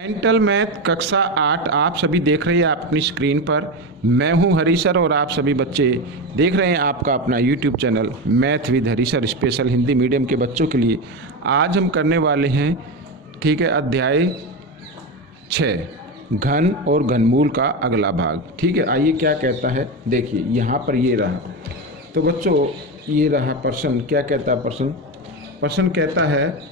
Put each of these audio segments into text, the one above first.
Mental math कक्षा 8 आप सभी देख रहे हैं अपनी स्क्रीन पर। मैं हूं हरी सर और आप सभी बच्चे देख रहे हैं आपका अपना YouTube channel math with Hari sir special Hindi medium के बच्चों के लिए। आज हम करने वाले हैं ठीक है अध्याय 6 घन और घनमूल का अगला भाग। ठीक है, आइए क्या कहता है देखिए यहाँ पर ये रहा। तो बच्चों ये रहा प्रश्न। क्या कहता है प्रश्न कहता है,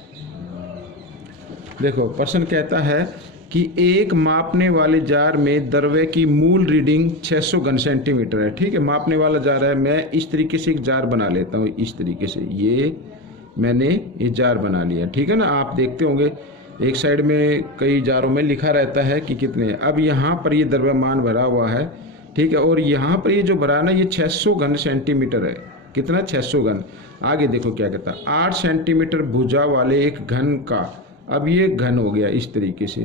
देखो प्रश्न कहता है कि एक मापने वाले जार में द्रव्य की मूल रीडिंग 600 घन सेंटीमीटर है। ठीक है, मापने वाला जार है। मैं इस तरीके से एक जार बना लेता हूँ, इस तरीके से ये मैंने ये जार बना लिया। ठीक है ना, आप देखते होंगे एक साइड में कई जारों में लिखा रहता है कि कितने। अब यहाँ पर ये द्रव्यमान भरा हुआ है। ठीक है, और यहाँ पर ये जो भरा है ना ये 600 घन सेंटीमीटर है। कितना? 600 घन। आगे देखो क्या कहता है, 8 सेंटीमीटर भुजा वाले एक घन का। अब ये घन हो गया इस तरीके से,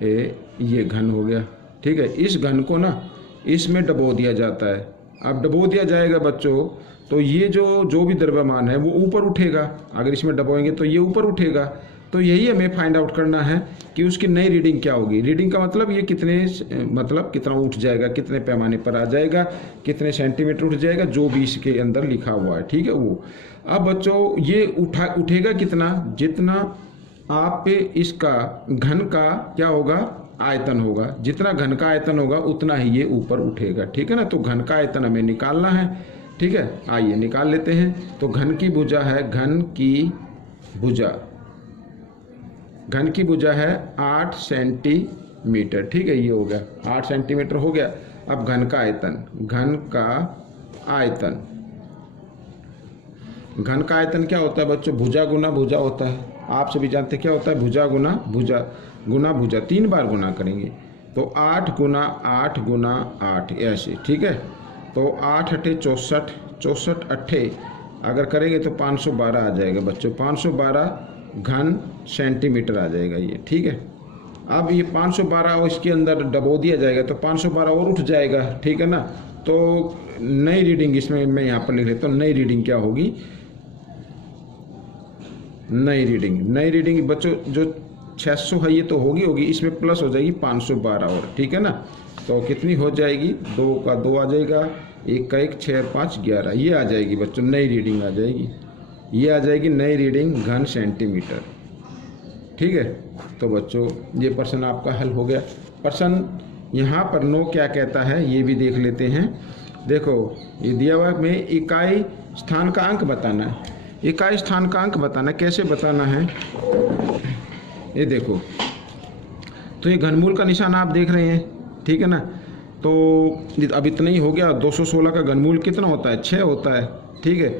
ये घन हो गया। ठीक है, इस घन को ना इसमें डबो दिया जाता है। अब डबो दिया जाएगा बच्चों तो ये जो भी द्रव्यमान है वो ऊपर उठेगा। अगर इसमें डबोएंगे तो ये ऊपर उठेगा। तो यही हमें फाइंड आउट करना है कि उसकी नई रीडिंग क्या होगी। रीडिंग का मतलब ये कितना उठ जाएगा, कितने पैमाने पर आ जाएगा, कितने सेंटीमीटर उठ जाएगा, जो भी इसके अंदर लिखा हुआ है। ठीक है वो। अब बच्चों ये उठेगा कितना, जितना आप पे इसका घन का क्या होगा, आयतन होगा। जितना घन का आयतन होगा उतना ही ये ऊपर उठेगा। ठीक है ना, तो घन का आयतन हमें निकालना है। ठीक है, आइए निकाल लेते हैं। तो घन की भुजा है, घन की भुजा है 8 सेंटीमीटर। ठीक है, ये हो गया 8 सेंटीमीटर हो गया। अब घन का आयतन क्या होता है बच्चों, भुजा गुना भुजा होता है। आप सभी जानते क्या होता है, भुजा गुना भुजा 3 बार गुना करेंगे तो 8 गुना 8 ऐसे। ठीक है, तो 8 अठे 64, 64 अठे अगर करेंगे तो 512 आ जाएगा बच्चों। 512 घन सेंटीमीटर आ जाएगा ये। ठीक है, अब ये 512 इसके अंदर डबो दिया जाएगा तो 512 और उठ जाएगा। ठीक है ना, तो नई रीडिंग इसमें मैं यहाँ पर लिख लेता हूँ। नई रीडिंग क्या होगी, नई रीडिंग बच्चों जो 600 है ये तो होगी, इसमें प्लस हो जाएगी 512 और। ठीक है ना, तो कितनी हो जाएगी, 2 का 2 आ जाएगा, 1 का 1, 6 5 11 ये आ जाएगी बच्चों। नई रीडिंग आ जाएगी, ये आ जाएगी नई रीडिंग घन सेंटीमीटर। ठीक है, तो बच्चों ये प्रश्न आपका हल हो गया। प्रश्न यहाँ पर 9 क्या कहता है ये भी देख लेते हैं। देखो ये दिया हुआ में इकाई स्थान का अंक बताना है। इकाई स्थान का अंक बताना, कैसे बताना है ये देखो। तो ये घनमूल का निशान आप देख रहे हैं। ठीक है ना, तो अब इतना ही हो गया। 216 का घनमूल कितना होता है, 6 होता है। ठीक है,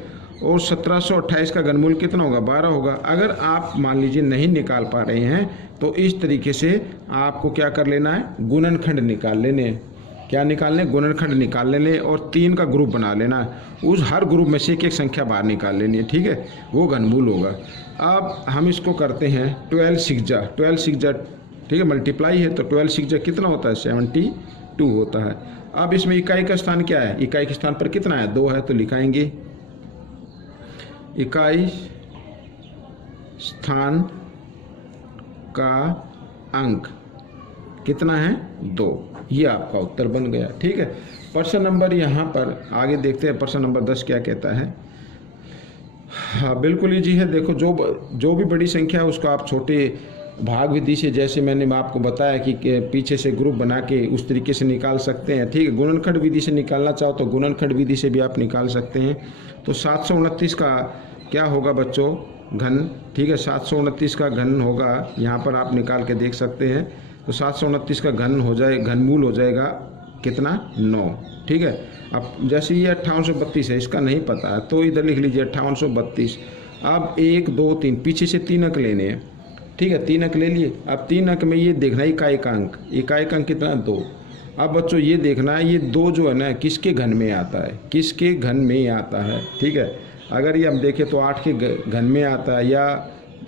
और 1728 का घनमूल कितना होगा, 12 होगा। अगर आप मान लीजिए नहीं निकाल पा रहे हैं तो इस तरीके से आपको क्या कर लेना है, गुणनखंड निकाल लेने हैं। क्या निकालने, गुणनखंड निकाल लेने और 3 का ग्रुप बना लेना है। उस हर ग्रुप में से एक संख्या बाहर निकाल लेनी है। ठीक है, वो घनमूल होगा। अब हम इसको करते हैं 12 सिक्जा। ठीक है, मल्टीप्लाई है तो 12 सिक्जा कितना होता है, 72 होता है। अब इसमें इकाई का स्थान क्या है, इकाई के स्थान पर कितना है, 2 है, तो लिखाएंगे इकाई स्थान का अंक कितना है, 2। ये आपका उत्तर बन गया। ठीक है, प्रश्न नंबर यहाँ पर आगे देखते हैं। प्रश्न नंबर 10 क्या कहता है। हाँ बिल्कुल इजी है। देखो जो भी बड़ी संख्या है उसको आप छोटे भाग विधि से, जैसे मैंने आपको बताया कि पीछे से ग्रुप बना के उस तरीके से निकाल सकते हैं। ठीक है, गुणनखंड विधि से निकालना चाहो तो गुणनखंड विधि से भी आप निकाल सकते हैं। तो 729 का क्या होगा बच्चों, घन। ठीक है, 729 का घन होगा, यहाँ पर आप निकाल के देख सकते हैं। तो 729 का घन हो जाए, घनमूल हो जाएगा कितना, 9। ठीक है, अब जैसे ये 5832 है, इसका नहीं पता है तो इधर लिख लीजिए 5832। अब 1 2 3 पीछे से 3 अंक लेने हैं। ठीक है, 3 अंक ले लिए। अब 3 अंक में ये देखना है इकाई का अंक कितना, 2। अब बच्चों ये देखना है ये 2 जो है ना किसके घन में आता है, ठीक है। अगर ये हम देखें तो 8 के घन में आता है या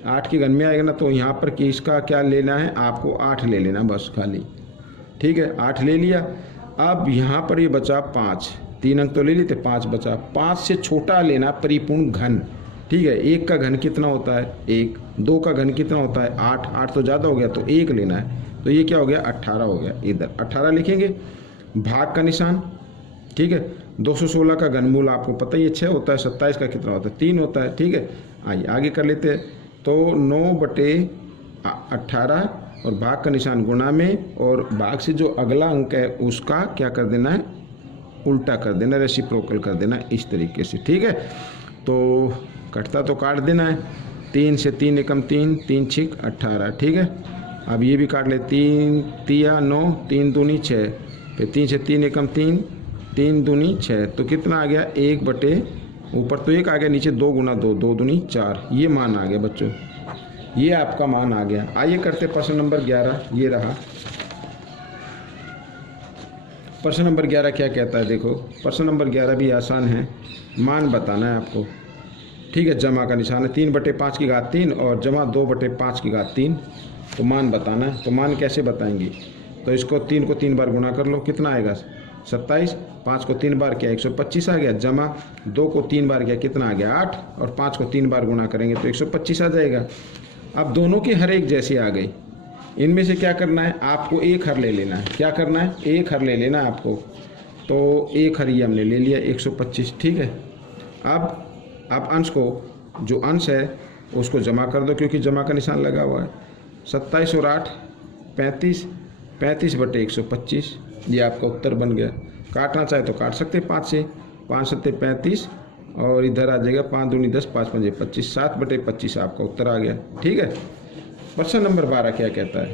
8 के घन में आएगा ना, तो यहाँ पर कि इसका क्या लेना है, आपको 8 ले लेना बस खाली। ठीक है, 8 ले लिया। अब यहाँ पर ये बचा 5, 3 अंक तो ले लेते, 5 बचा। 5 से छोटा लेना परिपूर्ण घन। ठीक है। 1 का घन कितना होता है 1, 2 का घन कितना होता है 8, 8 तो ज़्यादा हो गया तो 1 लेना है, तो ये क्या हो गया 18 हो गया। इधर 18 लिखेंगे, भाग का निशान, ठीक है। 216 का घनमूल आपको पता ही है 6 होता है, 27 का कितना होता है 3 होता है, ठीक है। आइए आगे कर लेते हैं। तो 9/18 और भाग का निशान गुणा में, और भाग से जो अगला अंक है उसका क्या कर देना है, उल्टा कर देना, रेसिप्रोकल कर देना इस तरीके से, ठीक है। तो कटता तो काट देना है, 3 से 3 एकम 3, 3 छिक 18, ठीक है। अब ये भी काट ले, 3 तिया 9, 3 दूनी 6, फिर 3 से 3 एकम 3, 3 दूनी 6, तो कितना आ गया 1 बटे, ऊपर तो 1 आ गया, नीचे 2 गुना 2, 2 दूनी 4, ये मान आ गया बच्चों, ये आपका मान आ गया। आइए करते प्रश्न नंबर 11, ये रहा प्रश्न नंबर 11। क्या कहता है देखो, प्रश्न नंबर 11 भी आसान है, मान बताना है आपको, ठीक है। जमा का निशान है 3/5 की घात 3 और जमा 2/5 की घात 3, तो मान बताना है। तो मान कैसे बताएंगे, तो इसको 3 को 3 बार गुणा कर लो, कितना आएगा 27, 5 को 3 बार किया 125 आ गया, जमा 2 को 3 बार किया कितना आ गया 8, और 5 को 3 बार गुणा करेंगे तो 125 आ जाएगा। अब दोनों की हर एक जैसी आ गई, इनमें से क्या करना है आपको, एक हर ले लेना है। क्या करना है, एक हर ले लेना है आपको, तो एक हर ये हमने ले लिया 125, ठीक है। अब आप अंश को, जो अंश है उसको जमा कर दो, क्योंकि जमा का निशान लगा हुआ है। 27 और 8 35, 35/125, ये आपका उत्तर बन गया। काटना चाहे तो काट सकते 5 से, 5 7 35, और इधर आ जाएगा 5 दूनी 10, 5 5 25, 7/25 आपका उत्तर आ गया, ठीक है। प्रश्न नंबर 12 क्या कहता है,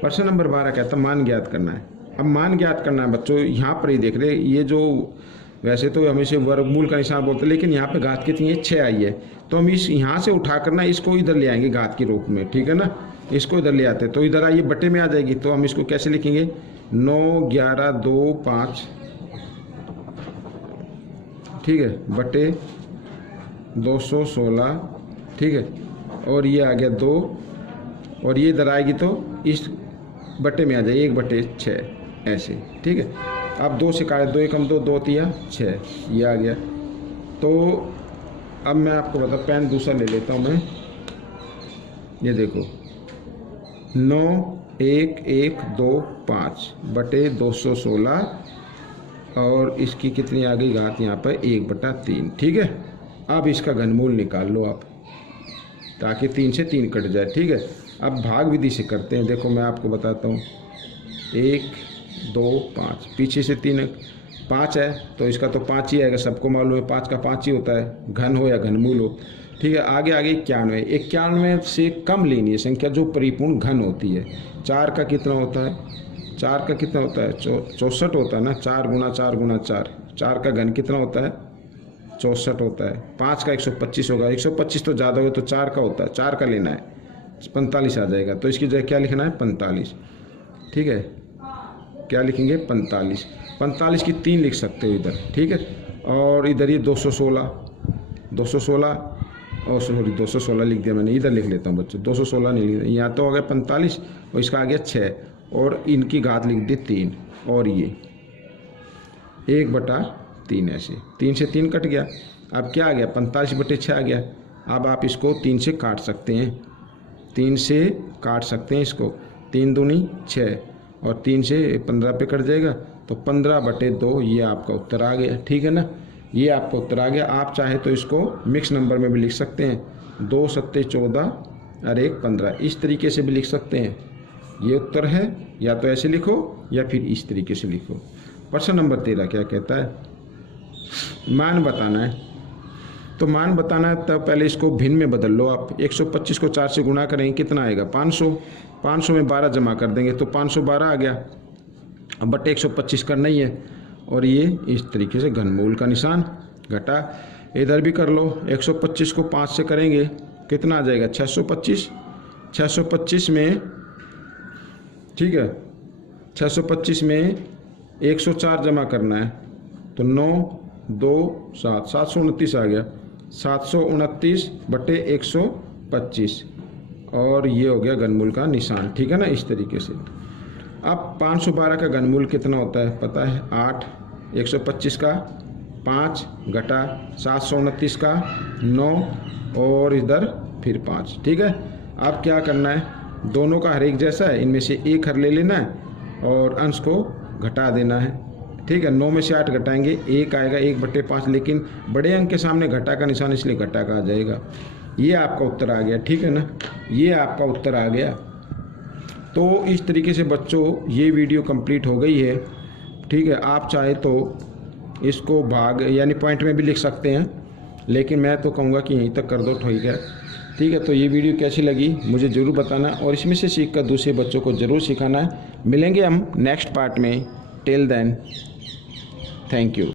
प्रश्न नंबर 12 कहता है मान ज्ञात करना है। अब मान ज्ञात करना है बच्चों, यहाँ पर ही देख रहे, ये जो वैसे तो हमें से वर्गमूल का निशान बोलते हैं, लेकिन यहाँ पे घात कितनी है 6 आई है, तो हम इस यहाँ से उठा करना इसको इधर ले आएंगे घात के रूप में, ठीक है ना। इसको इधर ले आते हैं तो इधर आइए बटे में आ जाएगी, तो हम इसको कैसे लिखेंगे 9 11 2 5, ठीक है, बटे 216, ठीक है, और ये आ गया 2, और ये इधर आएगी तो इस बटे में आ जाएगी 1/6 ऐसे, ठीक है। अब 2 से काटे 2 एकम 2, 2 तिया 6, ये आ गया। तो अब मैं आपको बता, पेन दूसरा ले लेता हूँ मैं, ये देखो 9 1 1 2 5 बटे 216, और इसकी कितनी आ गई घात यहाँ पर 1/3, ठीक है। अब इसका घनमूल निकाल लो आप, ताकि 3 से 3 कट जाए, ठीक है। अब भाग विधि से करते हैं, देखो मैं आपको बताता हूँ, 1 2 5, पीछे से 3 5 है तो इसका तो 5 ही आएगा, सबको मालूम है 5 का 5 ही होता है, घन हो या घनमूल हो, ठीक है। आगे आगे 91, 91 से कम लेनी है संख्या जो परिपूर्ण घन होती है। 4 का कितना होता है, 4 का कितना होता है 64 होता है ना, 4 गुना 4 गुना 4, 4 का घन कितना होता है 64 होता है। 5 का 125 होगा, 125 तो ज़्यादा हो तो 4 का होता है, 4 का लेना है 45 आ जाएगा, तो इसकी जगह क्या लिखना है 45, ठीक है। क्या लिखेंगे 45, 45 की 3 लिख सकते हो इधर, ठीक है। और इधर ये 216, 216 और सॉरी 216 लिख दिया मैंने, इधर लिख लेता हूँ बच्चों, 216 नहीं लिख, यहाँ तो हो गया 45 और इसका आ गया 6, और इनकी घात लिख दी 3, और ये 1/3 ऐसे, 3 से 3 कट गया। अब क्या आ गया 45/6 आ गया। अब आप इसको 3 से काट सकते हैं, 3 से काट सकते हैं इसको, 3 दूनी 6 और 3 से 15 पे कट जाएगा, तो 15/2 ये आपका उत्तर आ गया, ठीक है ना। ये आपका उत्तर आ गया। आप चाहे तो इसको मिक्स नंबर में भी लिख सकते हैं, 2 7 14 और 1 15, इस तरीके से भी लिख सकते हैं। ये उत्तर है, या तो ऐसे लिखो या फिर इस तरीके से लिखो। प्रश्न नंबर 13 क्या कहता है, मान बताना है। तो मान बताना है तब पहले इसको भिन्न में बदल लो आप, 125 को 4 से गुणा करेंगे कितना आएगा 500, 500 में 12 जमा कर देंगे तो 512 आ गया। अब बटे 125 करना ही है, और ये इस तरीके से घनमूल का निशान घटा। इधर भी कर लो, 125 को 5 से करेंगे कितना आ जाएगा 625, 625 में, ठीक है, 625 में 104 जमा करना है तो 9 2 7, 729 आ गया, 729/125, और ये हो गया घनमूल का निशान, ठीक है ना, इस तरीके से। अब 512 का घनमूल कितना होता है पता है 8, 125 का 5 घटा 729 का 9 और इधर फिर 5। ठीक है, अब क्या करना है, दोनों का हर एक जैसा है, इनमें से एक हर ले लेना है और अंश को घटा देना है। ठीक है, 9 में से 8 घटाएंगे 1 आएगा 1/5, लेकिन बड़े अंक के सामने घटा का निशान इसलिए घटा का आ जाएगा। ये आपका उत्तर आ गया। ठीक है ना, ये आपका उत्तर आ गया। तो इस तरीके से बच्चों ये वीडियो कंप्लीट हो गई है। ठीक है, आप चाहे तो इसको भाग यानी पॉइंट में भी लिख सकते हैं, लेकिन मैं तो कहूँगा कि यहीं तक कर दो, ठीक है। ठीक है, तो ये वीडियो कैसी लगी मुझे ज़रूर बताना और इसमें से सीखकर दूसरे बच्चों को ज़रूर सिखाना है। मिलेंगे हम नेक्स्ट पार्ट में। Till then, thank you.